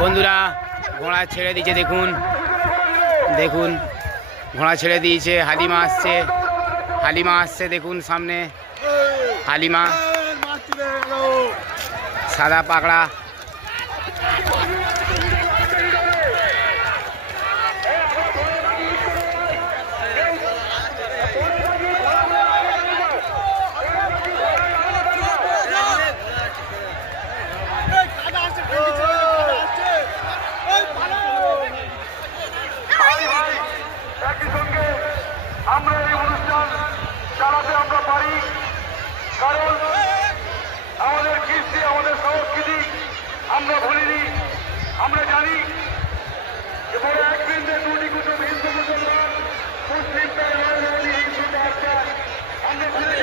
বন্ধুরা ঘোড়া ছেড়ে দিয়েছে, দেখুন দেখুন ঘোড়া ছেড়ে দিয়েছে। হালিমা আসছে দেখুন সামনে। হালিমা সাদা পাকড়া। আমরা এই অনুষ্ঠান চালাতে আমরা পারি, কারণ আমাদের কৃষ্টি, আমাদের সংস্কৃতি আমরা ভুলিনি। আমরা জানি যে বড় এক বৃন্দে দুটি কুটুম, হিন্দু মুসলমান, মুসলিম, আমরা ভুলে